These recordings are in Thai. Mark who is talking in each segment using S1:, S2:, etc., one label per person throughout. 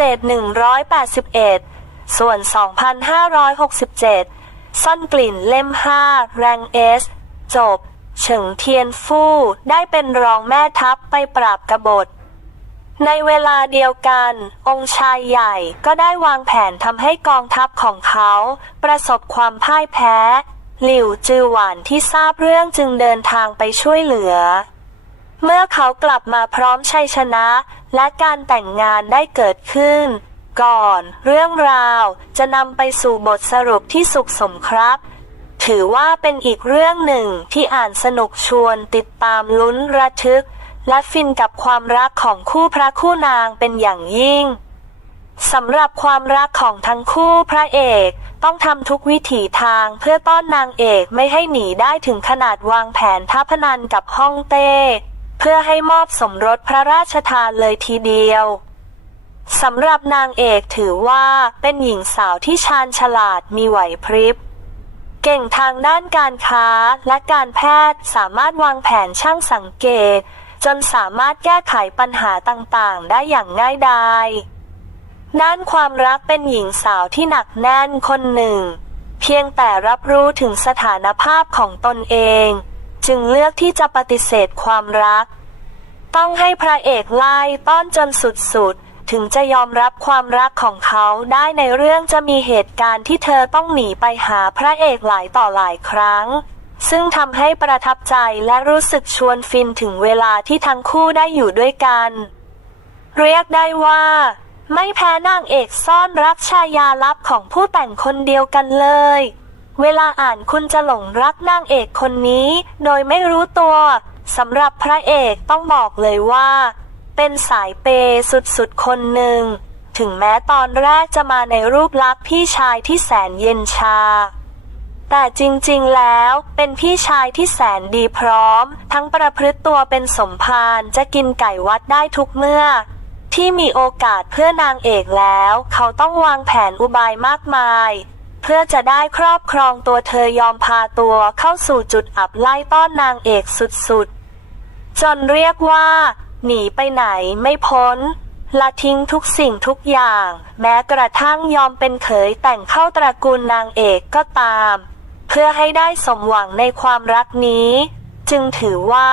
S1: เศษ 181 ส่วน 2,567 ซ่อนกลิ่นเล่ม 5 แรงเอส จบ เฉิงเทียนฟู่ได้เป็นรองแม่ทัพไปปราบกบฏ ในเวลาเดียวกัน องค์ชายใหญ่ก็ได้วางแผนทำให้กองทัพของเขา ประสบความพ่ายแพ้ หลิวจือหวานที่ทราบเรื่องจึงเดินทางไปช่วยเหลือ เมื่อเขากลับมาพร้อมชัยชนะ และการแต่งงานได้เกิดขึ้น ก่อน เรื่องราวจะนำไปสู่บทสรุปที่สุขสมครับ ถือว่าเป็นอีกเรื่องหนึ่งที่อ่านสนุกชวนติดตามลุ้นระทึก และฟินกับความรักของคู่พระคู่นางเป็นอย่างยิ่งสำหรับความรักของทั้งคู่พระเอกต้องทำทุกวิถีทางเพื่อต้อนนางเอกไม่ให้หนีได้ถึงขนาดวางแผนท้าพนันกับฮ่องเต้ เพื่อให้มอบสมรสพระราชทานเลยทีเดียวสำหรับนางเอกถือว่าเป็นหญิงสาวที่ชาญฉลาดมีไหวพริบ เก่งทางด้านการค้าและการแพทย์สามารถวางแผนช่างสังเกต จนสามารถแก้ไขปัญหาต่างๆ ได้อย่างง่ายดายด้านความรักเป็นหญิงสาวที่หนักแน่นคนหนึ่ง เพียงแต่รับรู้ถึงสถานภาพของตนเอง จึงเลือกที่จะปฏิเสธความรัก ต้องให้พระเอกไล่ต้อนจนสุดๆ ถึงจะยอมรับความรักของเขาได้ในเรื่องจะมีเหตุการณ์ที่เธอต้องหนีไปหาพระเอกหลายต่อหลายครั้ง ซึ่งทำให้ประทับใจและรู้สึกชวนฟินถึงเวลาที่ทั้งคู่ได้อยู่ด้วยกัน เรียกได้ว่า ไม่แพ้นางเอกซ่อนรักชายาลับของผู้แต่งคนเดียวกันเลย เวลาอ่านคุณจะหลงรักนางเอกคนนี้ โดยไม่รู้ตัว สำหรับพระเอกต้องบอกเลยว่า เป็นสายเปย์สุดๆคนหนึ่ง ถึงแม้ตอนแรกจะมาในรูปลักษณ์พี่ชายที่แสนเย็นชา แต่จริงๆแล้วเป็นพี่ชายที่แสนดีพร้อม ทั้งประพฤติตัวเป็นสมภารจะกินไก่วัดได้ทุกเมื่อ ที่มีโอกาสเพื่อนางเอกแล้ว เขาต้องวางแผนอุบายมากมายเพื่อจะได้ครอบครองตัวเธอยอมพาตัวเข้าสู่จุดอับไล่ต้อนนางเอกสุดๆ จนเรียกว่า หนีไปไหนไม่พ้น ละทิ้งทุกสิ่งทุกอย่าง แม้กระทั่งยอมเป็นเขยแต่งเข้าตระกูลนางเอกก็ตาม เพื่อให้ได้สมหวังในความรักนี้ จึงถือว่า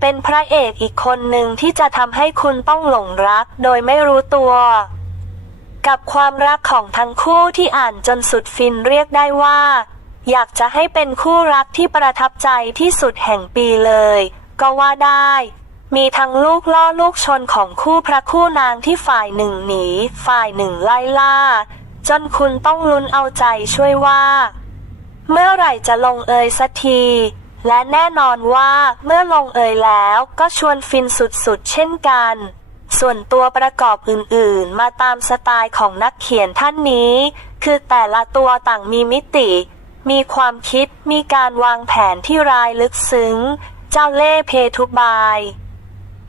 S1: เป็นพระเอกอีกคนหนึ่งที่จะทำให้คุณต้องหลงรักโดยไม่รู้ตัวกับความรักของทั้งคู่ที่อ่านจนสุดฟินเรียกได้ว่า อยากจะให้เป็นคู่รักที่ประทับใจที่สุดแห่งปีเลย ก็ว่าได้ มีทั้งลูกล่อลูกชนของคู่พระคู่นางที่ฝ่ายหนึ่งหนี ฝ่ายหนึ่งไล่ล่า จนคุณต้องลุ้นเอาใจช่วยว่า เมื่อไหร่จะลงเอยสักที และแน่นอนว่าเมื่อลงเอยแล้วก็ชวนฟินสุดๆเช่นกันส่วนตัวประกอบอื่นๆ มาตามสไตล์ของนักเขียนท่านนี้ คือแต่ละตัวต่างมีมิติ มีความคิด มีการวางแผนที่รายลึกซึ้ง เจ้าเล่ห์เพทุบาย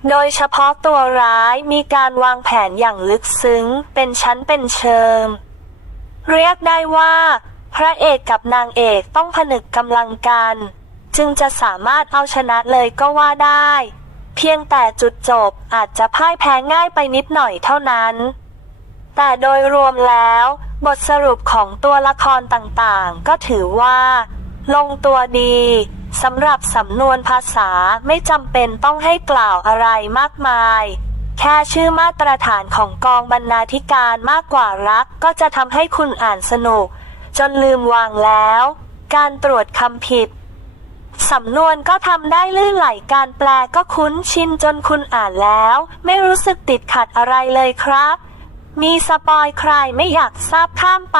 S1: โดยเฉพาะตัวร้ายมีการวางแผนอย่างลึกซึ้ง เป็นชั้นเป็นเชิง เรียกได้ว่า พระเอกกับนางเอกต้องผนึกกำลังกัน จึงจะสามารถเอาชนะเลยก็ว่าได้ เพียงแต่จุดจบอาจจะพ่ายแพ้ง่ายไปนิดหน่อยเท่านั้น แต่โดยรวมแล้ว บทสรุปของตัวละครต่างๆ ก็ถือว่า ลงตัวดี สำหรับสำนวนภาษาไม่จำเป็นต้องให้กล่าวอะไรมากมาย แค่ชื่อมาตรฐานของกองบรรณาธิการมากกว่ารัก ก็จะทำให้คุณอ่านสนุก จนลืมวางแล้ว การตรวจคำผิดสำนวนก็ทำได้ลื่นไหลการแปลก็คุ้นชินจนคุณอ่านแล้ว ไม่รู้สึกติดขัดอะไรเลยครับ มีสปอยใครไม่อยากทราบข้ามไป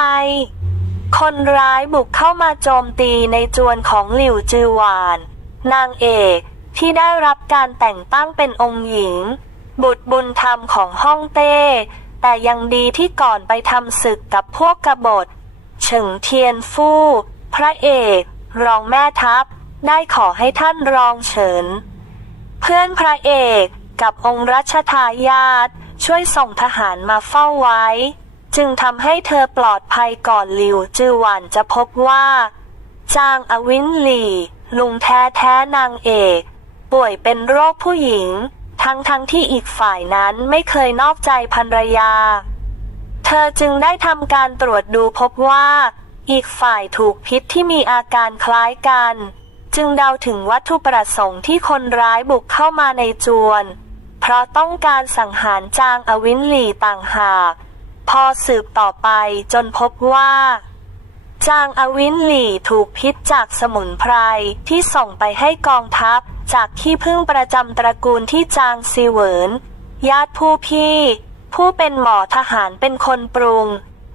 S1: คนร้ายบุกเข้ามาโจมตีในจวนของหลิวจือหวาน นางเอกที่ได้รับการแต่งตั้งเป็นองค์หญิง บุตรบุญธรรมของฮ่องเต้ แต่ยังดีที่ก่อนไปทำศึกกับพวกกบฏเฉิงเทียนฟู่ พระเอก รองแม่ทัพ ได้ขอให้ท่านรองเฉิน เพื่อนพระเอกกับองค์รัชทายาทช่วยส่งทหารมาเฝ้าไว้ จึงทำให้เธอปลอดภัยก่อนหลิวจือหวันจะพบว่า จางอวินหลี่ ลุงแท้แท้นางเอก ป่วยเป็นโรคผู้หญิง ทั้งทั้งที่อีกฝ่ายนั้นไม่เคยนอกใจภรรยา เธอจึงได้ทำการตรวจดูพบว่า อีกฝ่ายถูกพิษที่มีอาการคล้ายกัน จึงเดาถึงวัตถุประสงค์ที่คนร้ายบุกเข้ามาในจวน เพราะต้องการสังหารจางอวินหลีต่างหาก พอสืบต่อไปจนพบว่า จางอวินหลี่ถูกพิษจากสมุนไพรที่ส่งไปให้กองทัพ จากที่พึ่งประจำตระกูลที่จางซีเหวินญาติผู้พี่ ผู้เป็นหมอทหารเป็นคนปรุง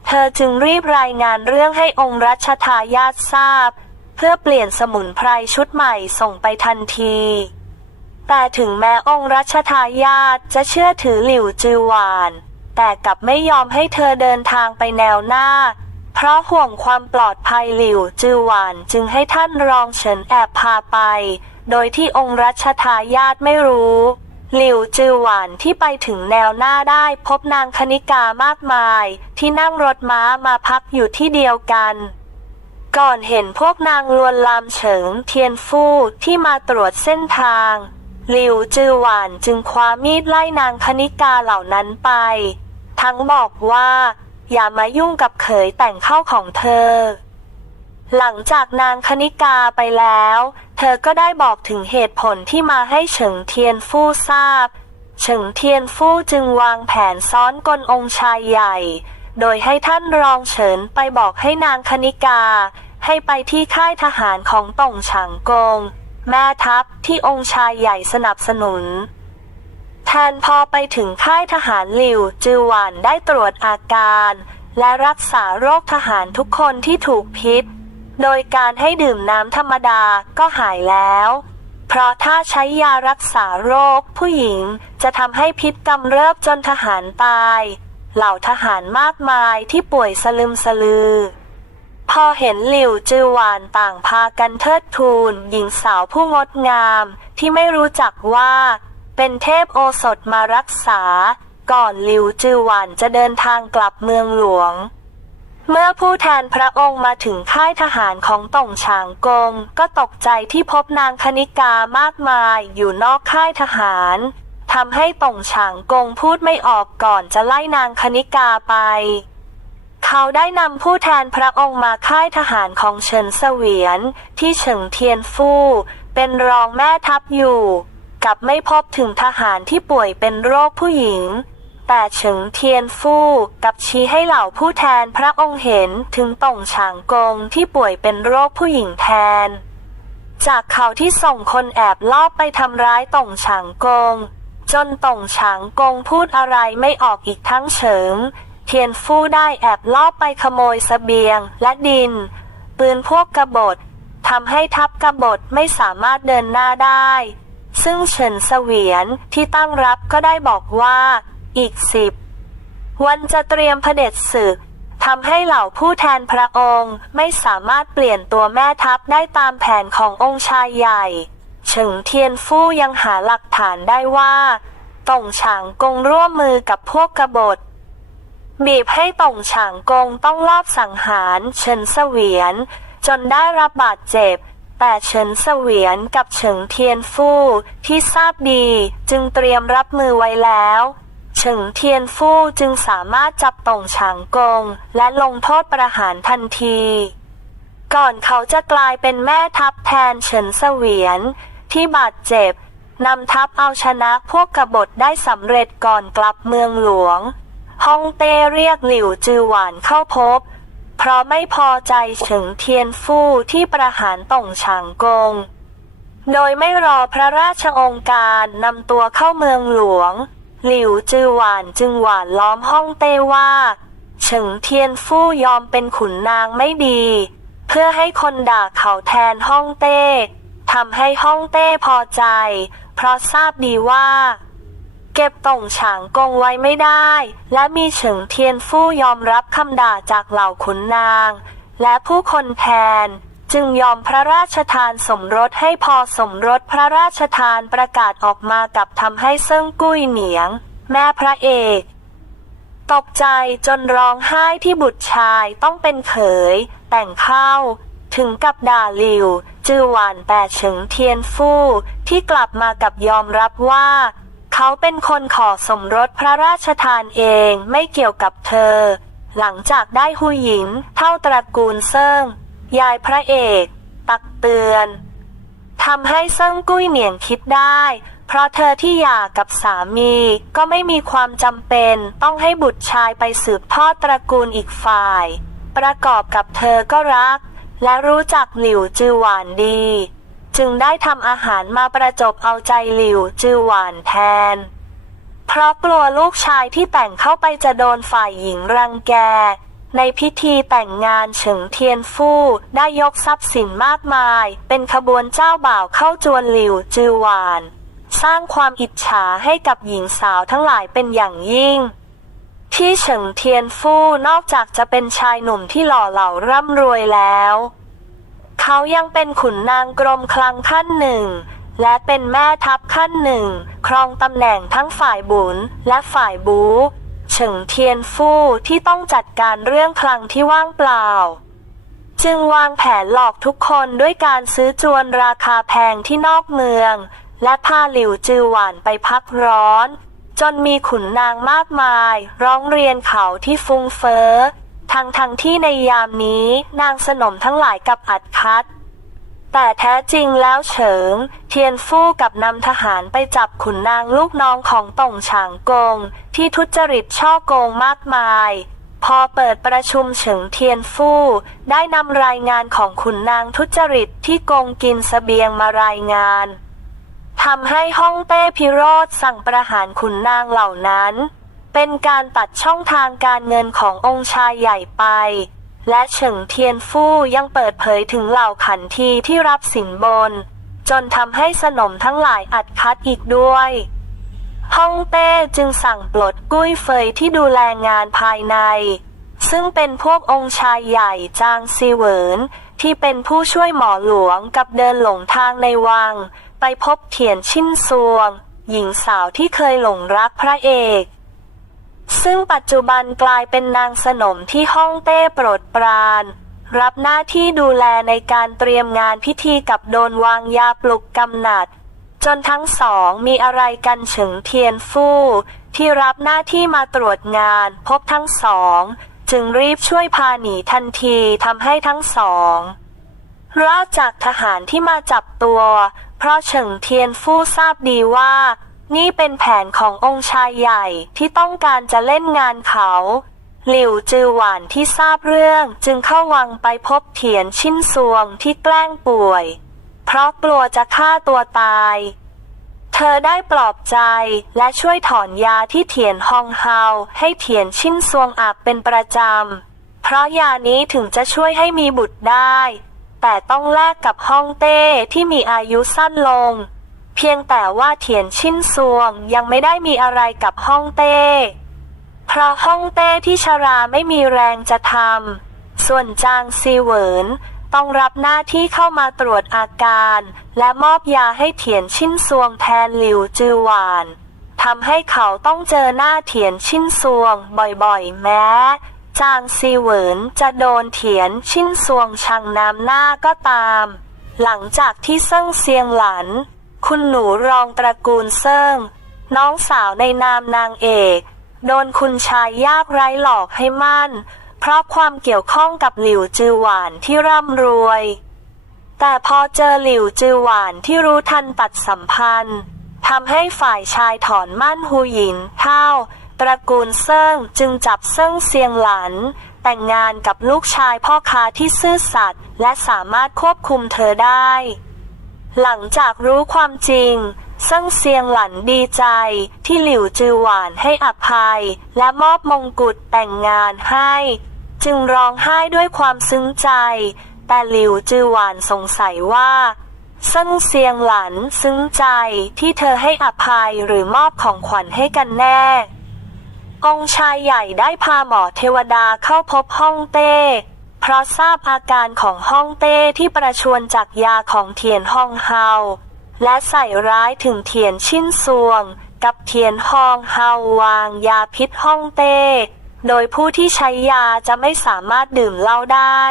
S1: เธอจึงรีบรายงานเรื่องให้องค์รัชทายาททราบ เพื่อเปลี่ยนสมุนไพรชุดใหม่ส่งไปทันทีแต่ถึงแม้องค์รัชทายาทจะเชื่อถือหลิวจือหวาน แต่กลับไม่ยอมให้เธอเดินทางไปแนวหน้า เพราะห่วงความปลอดภัยหลิวจือหวานจึงให้ท่านรองเฉินแอบพาไป โดยที่องค์รัชทายาทไม่รู้ หลิวจือหวานที่ไปถึงแนวหน้าได้พบนางคณิกามากมาย ที่นั่งรถม้ามาพักอยู่ที่เดียวกันก่อนเห็นพวกนางลวนลามเฉิงเทียนฟู่ที่มาตรวจเส้นทาง หลิวจือหวานจึงคว้ามีดไล่นางคณิกาเหล่านั้นไป ทั้งบอกว่า อย่ามายุ่งกับเขยแต่งเข้าของเธอ หลังจากนางคณิกาไปแล้ว เธอก็ได้บอกถึงเหตุผลที่มาให้เฉิงเทียนฟู่ทราบ เฉิงเทียนฟู่จึงวางแผนซ้อนกลองค์ชายใหญ่ โดยให้ท่านรองเฉินไปบอกให้นางคณิกา ให้ไปที่ค่ายทหารของต่งฉางกง แม่ทัพที่องค์ชายใหญ่สนับสนุน นพอไปถึงค่ายทหารหลิว จือหวานได้ตรวจอาการ และรักษาโรคทหารทุกคนที่ถูกพิษ โดยการให้ดื่มน้ำธรรมดาก็หายแล้ว เพราะถ้าใช้ยารักษาโรคผู้หญิงจะทำให้พิษกำเริบจนทหารตาย เหล่าทหารมากมายที่ป่วยสลึมสลือพอเห็นหลิวจือหวานต่างพากันเทิดทูน หญิงสาวผู้งดงามที่ไม่รู้จักว่า เป็นเทพโอสถมารักษา ก่อนลิวจือหวานจะเดินทางกลับเมืองหลวง เมื่อผู้แทนพระองค์มาถึงค่ายทหารของต่งฉางกง ก็ตกใจที่พบนางคณิกามากมายอยู่นอกค่ายทหารทำให้ต่งฉางกงพูดไม่ออกก่อนจะไล่นางคณิกาไป เขาได้นำผู้แทนพระองค์มาค่ายทหารของเฉินเสวียน ที่เฉิงเทียนฟู่เป็นรองแม่ทัพอยู่ กับไม่พบถึงทหารที่ป่วยเป็นโรคผู้หญิง แต่เฉิงเทียนฟู่กับชี้ให้เหล่าผู้แทนพระองค์เห็นถึงต่งฉางกงที่ป่วยเป็นโรคผู้หญิงแทน จากเขาที่ส่งคนแอบลอบไปทำร้ายต่งฉางกง จนต่งฉางกงพูดอะไรไม่ออกอีกทั้งเฉิง เทียนฟู่ได้แอบลอบไปขโมยสเสบียงและดิน ปืนพวกกบฏทำให้ทัพกบฏไม่สามารถเดินหน้าได้ ซึ่งเฉินเสวียนที่ตั้งรับก็ได้บอกว่า อีกสิบวันจะเตรียมเผด็จศึกทำให้เหล่าผู้แทนพระองค์ไม่สามารถเปลี่ยนตัวแม่ทัพได้ตามแผนขององค์ชายใหญ่เฉิงเทียนฟู่ยังหาหลักฐานได้ว่าต่งฉางกงร่วมมือกับพวกกบฏ บีบให้ต่งฉางกงต้องลอบสังหารเฉินเสวียน จนได้รับบาดเจ็บ แต่เฉินเสวียนกับเฉิงเทียนฟู่ที่ทราบดีจึงเตรียมรับมือไว้แล้วเฉิงเทียนฟู่จึงสามารถจับต่งฉางกง และลงโทษประหารทันที ก่อนเขาจะกลายเป็นแม่ทัพแทนเฉินเสวียน ที่บาดเจ็บนำทัพเอาชนะพวกกบฏได้สำเร็จก่อนกลับเมืองหลวงฮ่องเต้เรียกหลิวจือหวานเข้าพบ เพราะไม่พอใจเฉิงเทียนฟู่ที่ประหารต่งฉางกง โดยไม่รอพระราชองค์การนำตัวเข้าเมืองหลวง หลิวจือหวานจึงหวานล้อมฮ่องเต้ว่าเฉิงเทียนฟู่ยอมเป็นขุนนางไม่ดี เพื่อให้คนด่าเขาแทนฮ่องเต้ทำให้ฮ่องเต้พอใจ เพราะทราบดีว่า เก็บต่งฉางกงไว้ไม่ได้ และมีเฉิงเทียนฟู่ยอมรับคำด่าจากเหล่าขุนนาง และผู้คนแทน จึงยอมพระราชทานสมรสให้พอสมรสพระราชทานประกาศออกมากับทำให้เซิ่งกุ้ยเหนียง แม่พระเอกตกใจจนร้องไห้ที่บุตรชายต้องเป็นเขย แต่งเข้า ถึงกับด่าหลิว จือหวานแต่เฉิงเทียนฟู่ที่กลับมากับยอมรับว่า เขาเป็นคนขอสมรสพระราชทานเองไม่เกี่ยวกับเธอ หลังจากได้หูหญิงเท่าตระกูลเซิ่ง ยายพระเอก ตักเตือนทำให้เซิ่งกุ้ยเหนียงคิดได้ เพราะเธอที่หย่ากับสามีก็ไม่มีความจำเป็นต้องให้บุตรชายไปสืบทอดตระกูลอีกฝ่าย ประกอบกับเธอก็รัก และรู้จักหลิวจือหวานดี จึงได้ทำอาหารมาประจบเอาใจหลิวจือหวานแทน เพราะกลัวลูกชายที่แต่งเข้าไปจะโดนฝ่ายหญิงรังแก ในพิธีแต่งงานเฉิงเทียนฟู่ได้ยกทรัพย์สินมากมาย เป็นขบวนเจ้าบ่าวเข้าจวนหลิวจือหวาน สร้างความอิจฉาให้กับหญิงสาวทั้งหลายเป็นอย่างยิ่งที่เฉิงเทียนฟู่นอกจากจะเป็นชายหนุ่มที่หล่อเหลาร่ำรวยแล้ว เขายังเป็นขุนนางกรมคลังขั้นหนึ่ง และเป็นแม่ทัพขั้นหนึ่ง ครองตำแหน่งทั้งฝ่ายบุญและฝ่ายบูเฉิงเทียนฟู่ที่ต้องจัดการเรื่องคลังที่ว่างเปล่า จึงวางแผนหลอกทุกคนด้วยการซื้อจวนราคาแพงที่นอกเมือง และพาหลิวจือหวานไปพักร้อน จนมีขุนนางมากมาย ร้องเรียนเขาที่ฟุ้งเฟ้อ ทั้งทั้งที่ในยามนี้นางสนมทั้งหลายกับอัดคัด แต่แท้จริงแล้วเฉิง เทียนฟู่กับนำทหารไปจับขุนนางลูกน้องของต่งฉางกง ที่ทุจริตช่อโกงมากมาย พอเปิดประชุมเฉิงเทียนฟู่ได้นำรายงานของขุนนางทุจริตที่โกงกินสเสบียงมารายงานทำให้ฮ่องเต้พิโรธสั่งประหารขุนนางเหล่านั้น เป็นการตัดช่องทางการเงินขององค์ชายใหญ่ไป และเฉิงเทียนฟู่ยังเปิดเผยถึงเหล่าขันทีที่รับสินบน จนทำให้สนมทั้งหลายอัดคัดอีกด้วยฮ่องเต้จึงสั่งปลดกุ้ยเฟยที่ดูแลงานภายใน ซึ่งเป็นพวกองค์ชายใหญ่จางซีเหวินที่เป็นผู้ช่วยหมอหลวงกับเดินหลงทางในวัง ไปพบเถียนชินซวง หญิงสาวที่เคยหลงรักพระเอก ซึ่งปัจจุบันกลายเป็นนางสนมที่ฮ่องเต้โปรดปราน รับหน้าที่ดูแลในการเตรียมงานพิธีกับโดนวางยาปลุกกำหนัด จนทั้งสองมีอะไรกันเฉิงเทียนฟู่ที่รับหน้าที่มาตรวจงานพบทั้งสอง จึงรีบช่วยพาหนีทันทีทำให้ทั้งสองรอดจากทหารที่มาจับตัว เพราะเฉิงเทียนฟู่ทราบดีว่า นี่เป็นแผนขององค์ชายใหญ่ที่ต้องการจะเล่นงานเขา หลิวจือหวานที่ทราบเรื่องจึงเข้าวังไปพบเถียนชินซวงที่แกล้งป่วย เพราะกลัวจะฆ่าตัวตาย เธอได้ปลอบใจและช่วยถอนยาที่เถียนฮองเฮาให้เถียนชินซวงอาบเป็นประจำ เพราะยานี้ถึงจะช่วยให้มีบุตรได้ แต่ต้องแลกกับฮ่องเต้ที่มีอายุสั้นลง เพียงแต่ว่าเถียนชินซวงยังไม่ได้มีอะไรกับฮ่องเต้เพราะฮ่องเต้ที่ชราไม่มีแรงจะทำ ส่วนจางซีเหวินต้องรับหน้าที่เข้ามาตรวจอาการ และมอบยาให้เถียนชินซวงแทนหลิวจือหวานทำให้เขาต้องเจอหน้าเถียนชินซวงบ่อยๆ แม้ จางซีเหวินจะโดนเถียนชินซวงชังน้ำหน้าก็ตาม หลังจากที่เซิ่งเซียงหลัน คุณหนูรองตระกูลเซิ่งน้องสาวในนามนางเอก โดนคุณชายยากไร้หลอกให้มั่น เพราะความเกี่ยวข้องกับหลิวจือหวานที่ร่ำรวย แต่พอเจอหลิวจือหวานที่รู้ทันตัดสัมพันธ์ทำให้ฝ่ายชายถอนมั่นหูหยินเท่า ตระกูลเซิ่งจึงจับเซิ่งเซียงหลัน แต่งงานกับลูกชายพ่อค้าที่ซื่อสัตย์และสามารถควบคุมเธอได้ หลังจากรู้ความจริงซิ่งเซียงหลันดีใจที่หลิวจือหวานให้อภัย และมอบมงกุฎแต่งงานให้ จึงร้องไห้ด้วยความซึ้งใจ แต่หลิวจือหวานสงสัยว่าซิ่งเซียงหลันซึ้งใจที่เธอให้อภัยหรือมอบของขวัญให้กันแน่ องค์ชายใหญ่ได้พาหมอเทวดาเข้าพบฮ่องเต้ เพราะทราบอาการของฮ่องเต้ที่ประชวนจากยาของเทียนฮ่องเฮา และใส่ร้ายถึงเทียนชินซวง กับเทียนฮองเฮาวางยาพิษฮ่องเต้ โดยผู้ที่ใช้ยาจะไม่สามารถดื่มเหล้าได้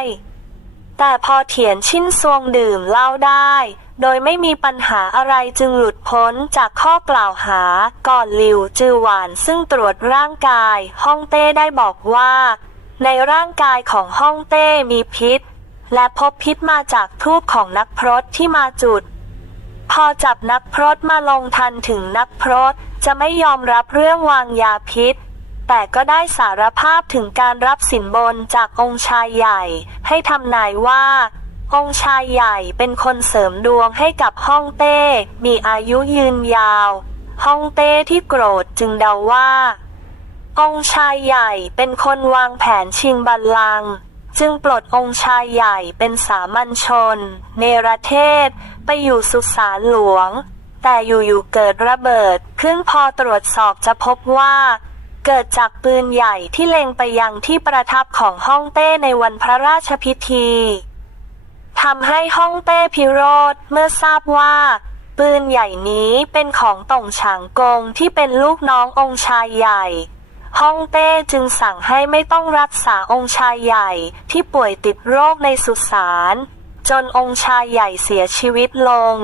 S1: แต่พอเถียนชินซวงดื่มเหล้าได้โดยไม่มีปัญหาอะไรจึงหลุดพ้นจากข้อกล่าวหา ก่อนหลิวจือหวานซึ่งตรวจร่างกาย ฮ่องเต้ได้บอกว่า ในร่างกายของฮ่องเต้มีพิษ และพบพิษมาจากทูบของนักพรตที่มาจุด พอจับนักพรตมาลงทันถึงนักพรตจะไม่ยอมรับเรื่องวางยาพิษ แต่ก็ได้สารภาพถึงการรับสินบนจากองค์ชายใหญ่ ให้ทำนายว่า องค์ชายใหญ่เป็นคนเสริมดวงให้กับฮ่องเต้ มีอายุยืนยาว ฮ่องเต้ที่โกรธจึงเดาว่า องค์ชายใหญ่เป็นคนวางแผนชิงบัลลังก์จึงปลดองค์ชายใหญ่เป็นสามัญชน เนรเทศ ไปอยู่สุสานหลวง แต่อยู่ๆเกิดระเบิด ขึ้นพอตรวจสอบจะพบว่า เกิดจากปืนใหญ่ที่เล็งไปยังที่ประทับของฮ่องเต้ในวันพระราชพิธีทำให้ฮ่องเต้พิโรธเมื่อทราบว่า ปืนใหญ่นี้เป็นของต่งฉางกงที่เป็นลูกน้ององค์ชายใหญ่ ฮ่องเต้จึงสั่งให้ไม่ต้องรักษาองค์ชายใหญ่ที่ป่วยติดโรคในสุสาน จนองค์ชายใหญ่เสียชีวิตลง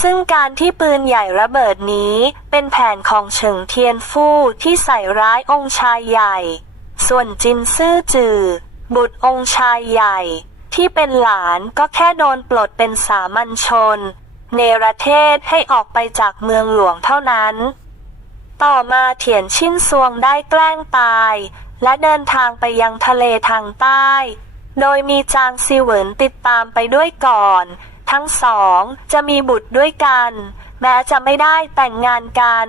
S1: ซึ่งการที่ปืนใหญ่ระเบิดนี้เป็นแผนของเฉิงเทียนฟู่ที่ใส่ร้ายองค์ชายใหญ่ ส่วนจินซื่อจือ บุตรองค์ชายใหญ่ ที่เป็นหลานก็แค่โดนปลดเป็นสามัญชน เนรเทศให้ออกไปจากเมืองหลวงเท่านั้น ต่อมาเถียนชินซวงได้แกล้งตาย และเดินทางไปยังทะเลทางใต้ โดยมีจางซีเหวินติดตามไปด้วยก่อน ทั้งสองจะมีบุตรด้วยกัน แม้จะไม่ได้แต่งงานกัน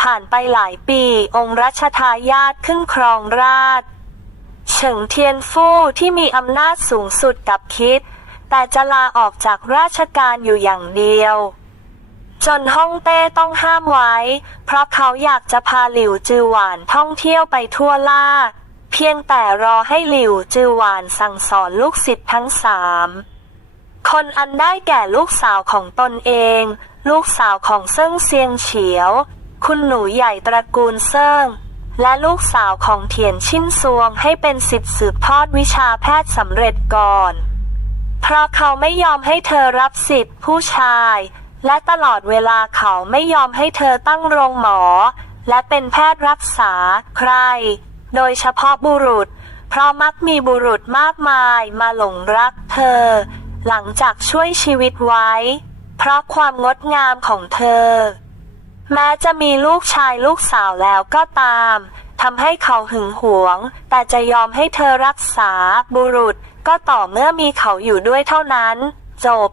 S1: ผ่านไปหลายปีองค์รัชทายาทขึ้นครองราชเฉิงเทียนฟู่ที่มีอำนาจสูงสุดกับคิด แต่จะลาออกจากราชการอยู่อย่างเดียว จนฮ่องเต้ต้องห้ามไว้ เพราะเขาอยากจะพาหลิวจือหวานท่องเที่ยวไปทั่วล่า เพียงแต่รอให้หลิวจือหวานสั่งสอนลูกศิษย์ทั้งสามคนอันได้แก่ลูกสาวของตนเอง ลูกสาวของเซิ่งเซียงเฉียว คุณหนูใหญ่ตระกูลเซิ่ง และลูกสาวของเทียนชินซวงให้เป็นสิทธิสืบทอดวิชาแพทย์สำเร็จก่อน เพราะเขาไม่ยอมให้เธอรับสิทธิ์ผู้ชาย และตลอดเวลาเขาไม่ยอมให้เธอตั้งโรงหมอ และเป็นแพทย์รักษาใคร โดยเฉพาะบุรุษ เพราะมักมีบุรุษมากมายมาหลงรักเธอ หลังจากช่วยชีวิตไว้ เพราะความงดงามของเธอ แม้จะมีลูกชายลูกสาวแล้วก็ตามทำให้เขาหึงหวง แต่จะยอมให้เธอรักษาบุรุษ ก็ต่อเมื่อมีเขาอยู่ด้วยเท่านั้น จบ